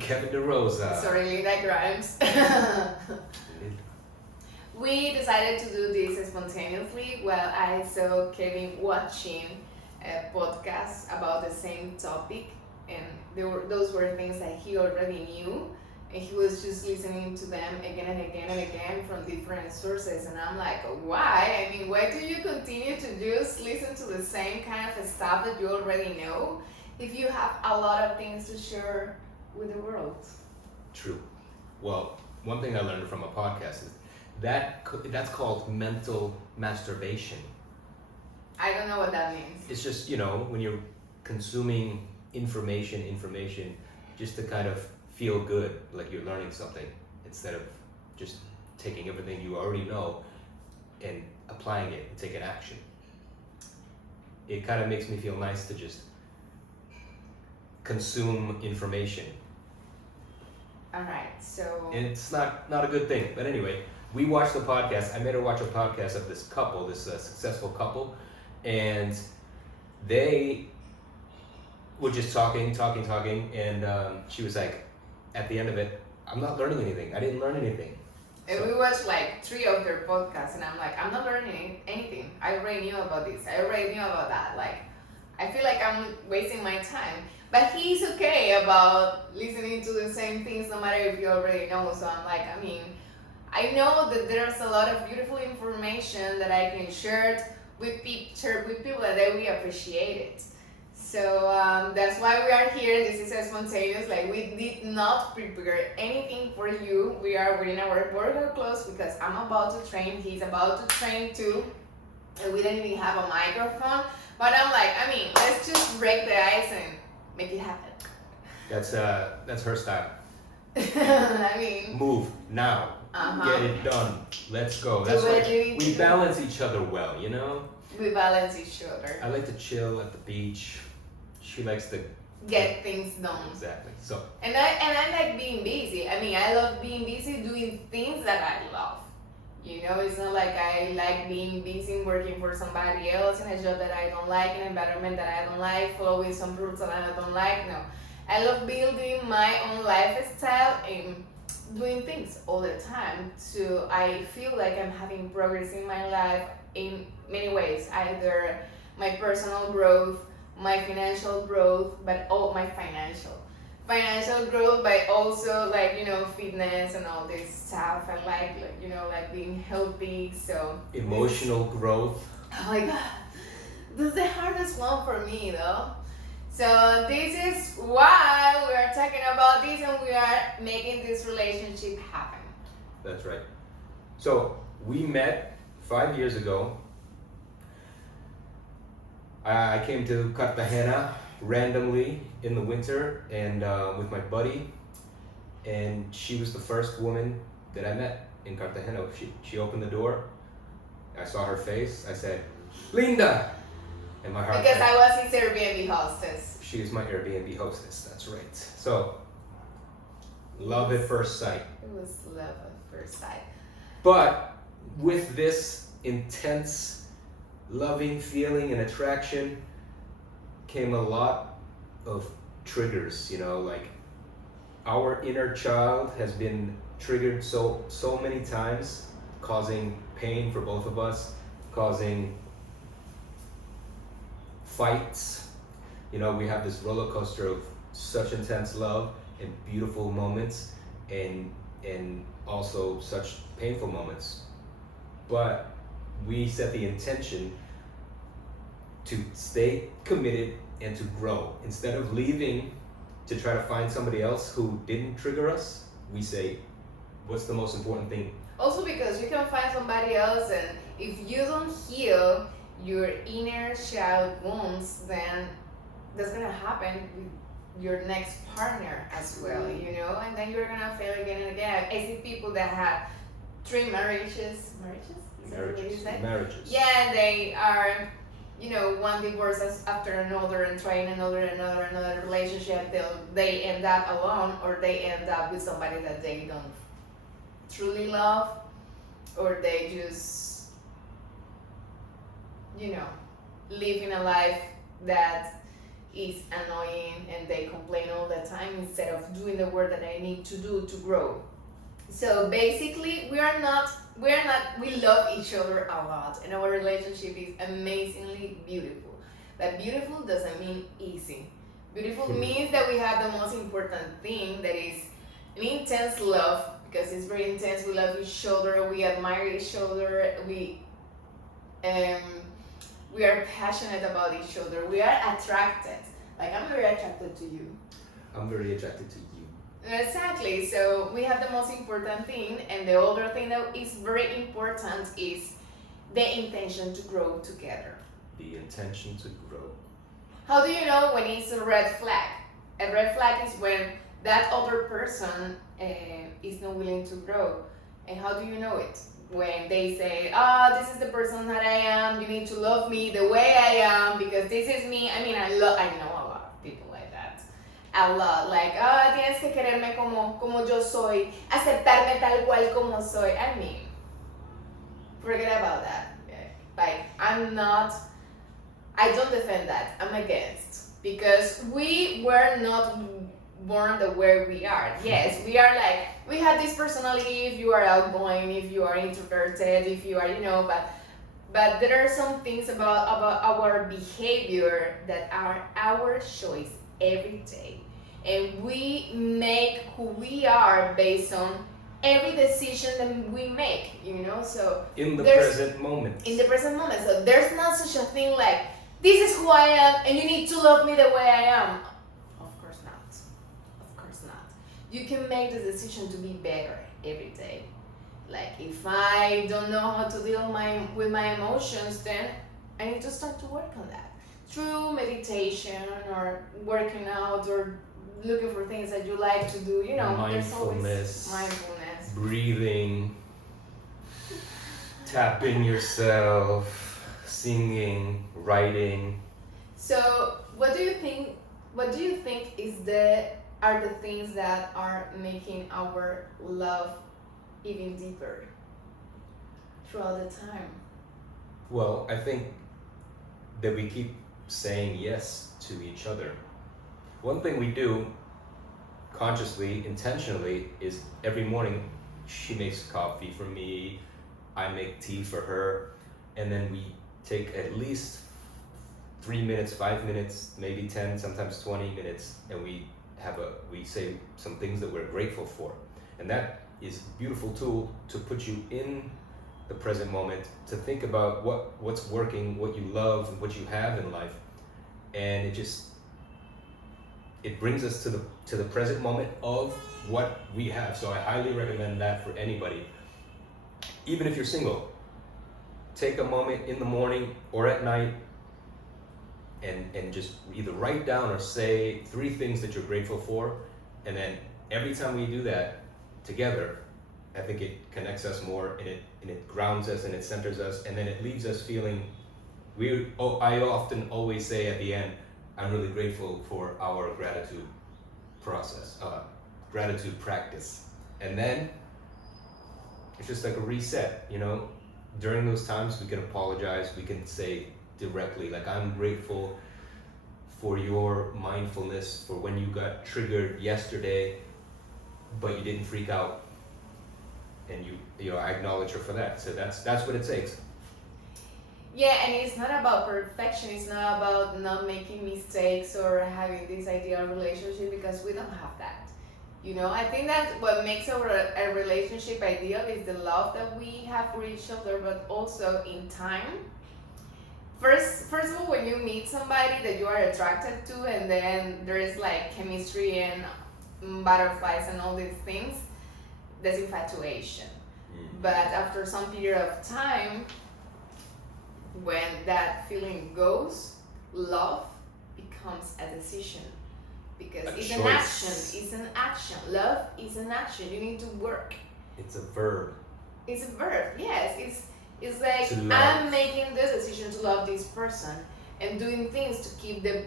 Kevin da Rosa. Sorry, Linda Grimes. We decided to do this spontaneously while I saw Kevin watching a podcast about the same topic, and those were things that he already knew, and he was just listening to them again and again and again from different sources. And I'm like, why? I mean, why do you continue to just listen to the same kind of stuff that you already know if you have a lot of things to share with the world? True. Well, one thing I learned from a podcast is that's called mental masturbation. I don't know what that means. It's just, when you're consuming information just to kind of feel good, like you're learning something, instead of just taking everything you already know and applying it and taking action. It kind of makes me feel nice to just consume information. Alright, so... And it's not a good thing, but anyway, we watched the podcast. I made her watch a podcast of this couple, this successful couple, and they were just talking, and she was like, at the end of it, I'm not learning anything. I didn't learn anything. And we watched like 3 of their podcasts, and I'm like, I'm not learning anything. I already knew about this. I already knew about that. Like, I feel like I'm wasting my time. But he's okay about listening to the same things no matter if you already know. So I'm like, I mean, I know that there's a lot of beautiful information that I can share with people that they will appreciate it. So that's why we are here. This is a spontaneous. Like, we did not prepare anything for you. We are wearing our workout clothes because I'm about to train. He's about to train too. And we didn't even have a microphone. But I'm like, I mean, let's just break the ice and make it happen. That's her style. I mean, move now. Get it done. Let's go. That's why we balance each other well, We balance each other. I like to chill at the beach. She likes to get things done. Exactly. So. And I like being busy. I mean, I love being busy doing things that I love. It's not like I like being busy working for somebody else in a job that I don't like, an environment that I don't like, following some rules that I don't like. No. I love building my own lifestyle and doing things all the time. So I feel like I'm having progress in my life in many ways, either my personal growth, my financial growth, but all my financial growth, but also fitness and all this stuff. I like being healthy. So emotional growth. Oh my god, this is the hardest one for me though. So this is why we are talking about this, and we are making this relationship happen. That's right. So we met 5 years ago. I came to Cartagena randomly in the winter and with my buddy, and she was the first woman that I met in Cartagena. She opened the door. I saw her face. I said, "Linda!" And my heart. Because I was his Airbnb hostess. She is my Airbnb hostess. That's right. So, love at first sight. It was love at first sight. But with this intense loving feeling and attraction came a lot of triggers, like our inner child has been triggered so many times, causing pain for both of us, causing fights. We have this roller coaster of such intense love and beautiful moments and also such painful moments. But we set the intention to stay committed and to grow. Instead of leaving to try to find somebody else who didn't trigger us, we say, what's the most important thing? Also because you can find somebody else, and if you don't heal your inner child wounds, then that's gonna happen with your next partner as well, and then you're gonna fail again and again. I see people that have 3 marriages. Marriages. Yeah, they are, one divorce after another and trying another relationship till they end up alone, or they end up with somebody that they don't truly love, or they just, living a life that is annoying and they complain all the time instead of doing the work that I need to do to grow. So basically, we love each other a lot, and our relationship is amazingly beautiful. But beautiful doesn't mean easy. Beautiful means that we have the most important thing, that is an intense love, because it's very intense. We love each other, we admire each other, um, we are passionate about each other, we are attracted. Like, I'm very attracted to you. I'm very attracted to you. Exactly. So we have the most important thing, and the other thing that is very important is the intention to grow together. The intention to grow. How do you know when it's a red flag? A red flag is when that other person is not willing to grow. And how do you know it? When they say, this is the person that I am, you need to love me the way I am because this is me. I mean, I know a lot of people like that. A lot. Like, tienes que quererme como yo soy, aceptarme tal cual como soy. I mean, forget about that. Like, I don't defend that. I'm against. Because we were not born the way we are. Yes, we are like, we have this personality, if you are outgoing, if you are introverted, if you are, but there are some things about our behavior that are our choice every day. And we make who we are based on every decision that we make, so in the present moment. So there's not such a thing like, this is who I am and you need to love me the way I am. Of course not. You can make the decision to be better every day. Like, if I don't know how to deal with my emotions, then I need to start to work on that through meditation or working out or looking for things that you like to do. Mindfulness, breathing, tapping yourself, singing, writing. So, what do you think are the things that are making our love even deeper throughout the time? Well, I think that we keep saying yes to each other. One thing we do consciously, intentionally, is every morning she makes coffee for me, I make tea for her, and then we take at least 3 minutes, 5 minutes, maybe 10, sometimes 20 minutes, and we say some things that we're grateful for. And that is a beautiful tool to put you in the present moment, to think about what's working, what you love, and what you have in life. And it brings us to the present moment of what we have. So I highly recommend that for anybody. Even if you're single, take a moment in the morning or at night and just either write down or say 3 things that you're grateful for. And then every time we do that together, I think it connects us more, and it grounds us and it centers us, and then it leaves us feeling I often always say at the end, I'm really grateful for our gratitude gratitude practice. And then it's just like a reset, During those times we can apologize, we can say directly, like, I'm grateful for your mindfulness, for when you got triggered yesterday, but you didn't freak out. And I acknowledge her for that. So that's what it takes. Yeah, and it's not about perfection. It's not about not making mistakes or having this ideal relationship, because we don't have that. I think that what makes a relationship ideal is the love that we have for each other, but also in time. First of all, when you meet somebody that you are attracted to, and then there is like chemistry and butterflies and all these things, that's infatuation. But after some period of time, when that feeling goes, love becomes a decision, because it's an action. Love is an action. You need to work. It's a verb. Yes. It's like, I'm making this decision to love this person and doing things to keep the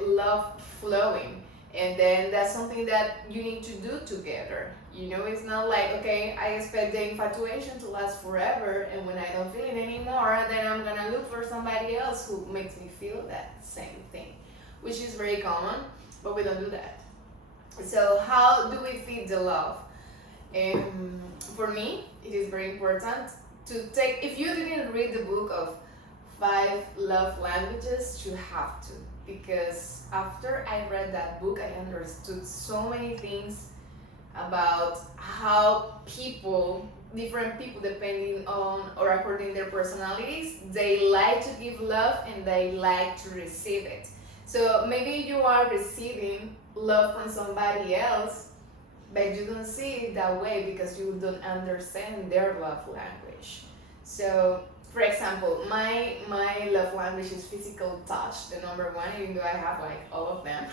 love flowing. And then that's something that you need to do together. It's not like, okay, I expect the infatuation to last forever, and when I don't feel it anymore, then I'm gonna look for somebody else who makes me feel that same thing. which is very common, but we don't do that. So how do we feed the love? For me, it is very important to take, if you didn't read the book of 5 love languages, you have to, because after I read that book, I understood so many things about how different people, depending on or according to their personalities, they like to give love and they like to receive it. So maybe you are receiving love from somebody else, but you don't see it that way because you don't understand their love language. So, for example, my love language is physical touch, the number one, even though I have like all of them.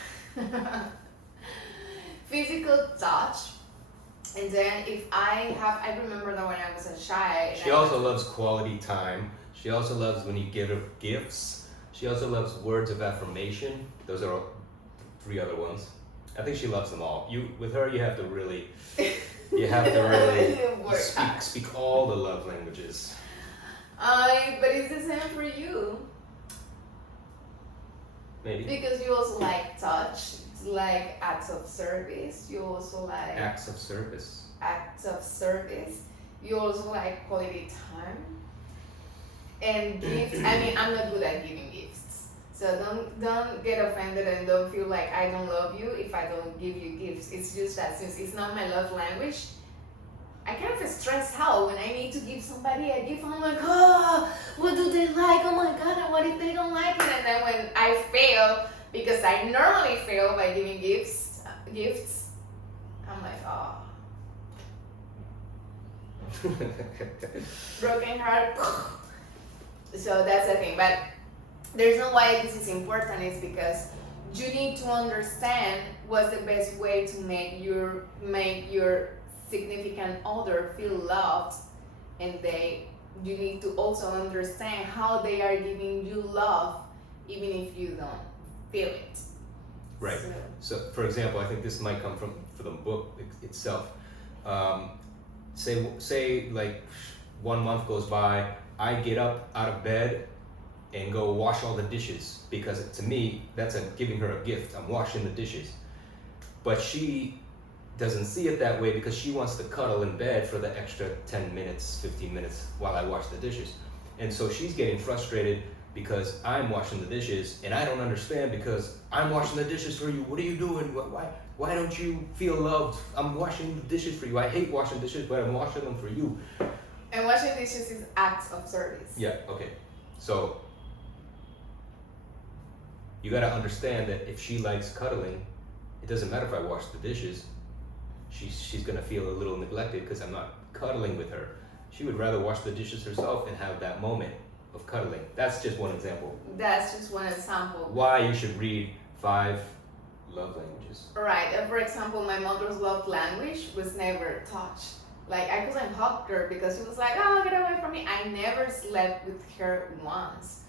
Physical touch. And then if I remember that when I was a child. She also loves quality time. She also loves when you give her gifts. She also loves words of affirmation. Those are 3 other ones. I think she loves them all. With her, you have to really speak all the love languages. But it's the same for you. Maybe. Because you also like touch, like acts of service. You also like acts of service. You also like quality time. And gifts. I mean, I'm not good at giving gifts. So don't get offended and don't feel like I don't love you if I don't give you gifts. It's just that since it's not my love language, I kind of stress out when I need to give somebody a gift. I'm like, oh, what do they like? Oh my God, and what if they don't like it? And then when I fail, because I normally fail by giving gifts, I'm like, oh. Broken heart. So that's the thing. But the reason why this is important is because you need to understand what's the best way to make your significant other feel loved, and you need to also understand how they are giving you love even if you don't feel it. Right. So for example, I think this might come from the book itself. Say like 1 month goes by, I get up out of bed and go wash all the dishes, because to me that's giving her a gift. I'm washing the dishes, but she doesn't see it that way because she wants to cuddle in bed for the extra 10 minutes, 15 minutes while I wash the dishes. And so she's getting frustrated because I'm washing the dishes, and I don't understand because I'm washing the dishes for you. What are you doing? Why don't you feel loved? I'm washing the dishes for you. I hate washing dishes, but I'm washing them for you. And washing dishes is acts of service. Yeah, okay. So you gotta understand that if she likes cuddling, it doesn't matter if I wash the dishes. She's gonna feel a little neglected because I'm not cuddling with her. She would rather wash the dishes herself and have that moment of cuddling. That's just one example. Why you should read 5 love languages. Right. For example, my mother's love language was never touch. Like, I couldn't hug her because she was like, oh, get away from me. I never slept with her once.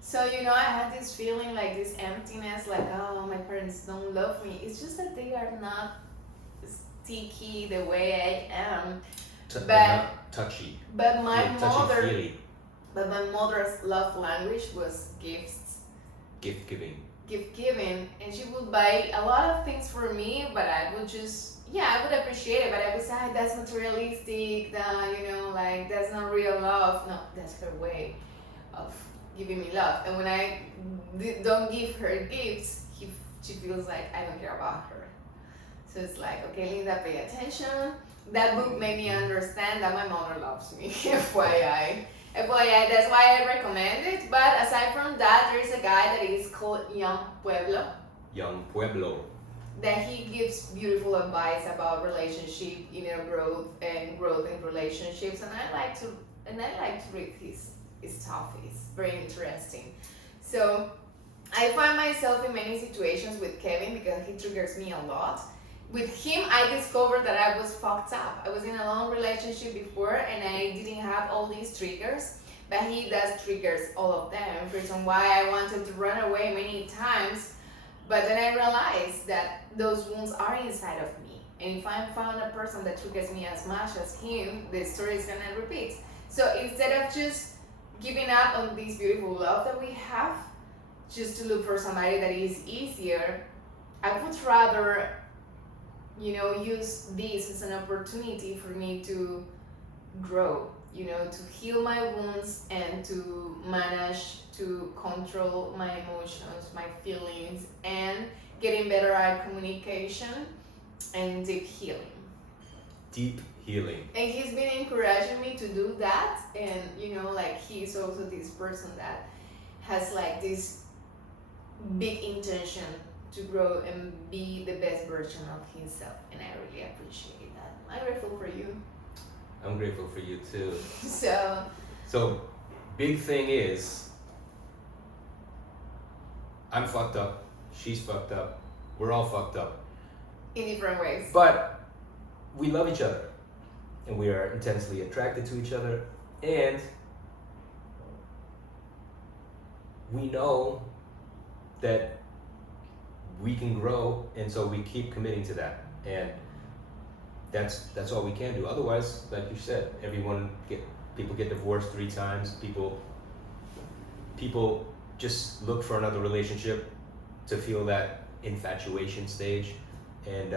So, I had this feeling like this emptiness, like, oh, my parents don't love me. It's just that they are not sticky the way I am. Not touchy. But my mother's love language was gifts. Gift giving, and she would buy a lot of things for me, but I would I would appreciate it, but I would say, that's materialistic, like, that's not real love. No, that's her way of giving me love. And when I don't give her gifts, she feels like I don't care about her. So it's like, okay, Linda, pay attention. That book made me understand that my mother loves me. FYI, that's why I recommend it. But aside from that, there is a guy that is called Young Pueblo. That he gives beautiful advice about relationship, inner growth, and growth in relationships. And I like to read his stuff. It's very interesting. So I find myself in many situations with Kevin because he triggers me a lot. With him, I discovered that I was fucked up. I was in a long relationship before and I didn't have all these triggers, but he does triggers all of them. Reason why I wanted to run away many times, but then I realized that those wounds are inside of me. And if I found a person that triggers me as much as him, the story is gonna repeat. So instead of just giving up on this beautiful love that we have, just to look for somebody that is easier. I would rather, use this as an opportunity for me to grow, to heal my wounds and to manage to control my emotions, my feelings, and getting better at communication and deep healing. Deep healing. And he's been encouraging me to do that, and he's also this person that has like this big intention to grow and be the best version of himself, and I really appreciate that. I'm grateful for you. I'm grateful for you too. So big thing is, I'm fucked up, she's fucked up, we're all fucked up. in different ways. But we love each other, and we are intensely attracted to each other, and we know that we can grow, and so we keep committing to that, and that's all we can do. Otherwise, like you said, people get divorced 3 times. People just look for another relationship to feel that infatuation stage, and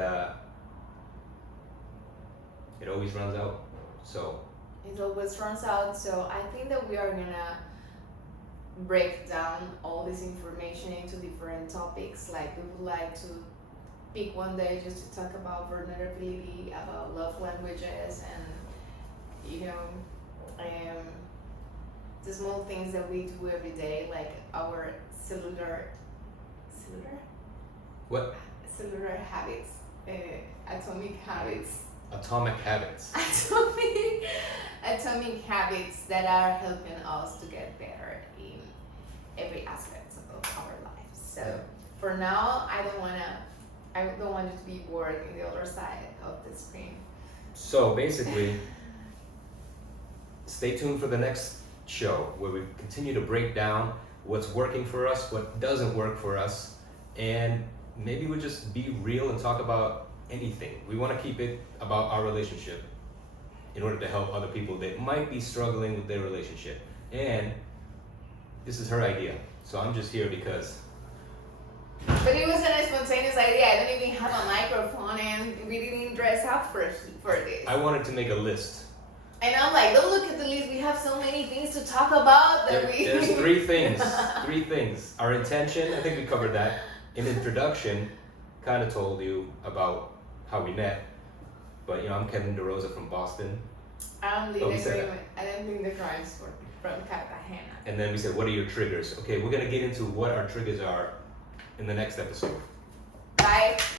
it always runs out. So It always runs out. So I think that we are gonna break down all this information into different topics. Like we would like to pick one day just to talk about vulnerability, about love languages, and the small things that we do every day, like our cellular what? cellular habits, atomic habits. Atomic habits. Atomic habits that are helping us to get better in every aspect of our lives. So for now, I don't want you to be bored in the other side of the screen. So basically, stay tuned for the next show where we continue to break down what's working for us, what doesn't work for us, and maybe we'll just be real and talk about anything. We want to keep it about our relationship in order to help other people that might be struggling with their relationship. And this is her idea, so I'm just here because. But it was a spontaneous idea. I don't even have a microphone, and we didn't dress up for this. I wanted to make a list. And I'm like, don't look at the list. We have so many things to talk about There's 3 things. 3 things. Our intention, I think we covered that. In introduction, kind of told you about how we met. But I'm Kevin da Rosa from Boston. I'm Lina the crimes from Cartagena. And then we said, what are your triggers? Okay, we're gonna get into what our triggers are in the next episode. Bye.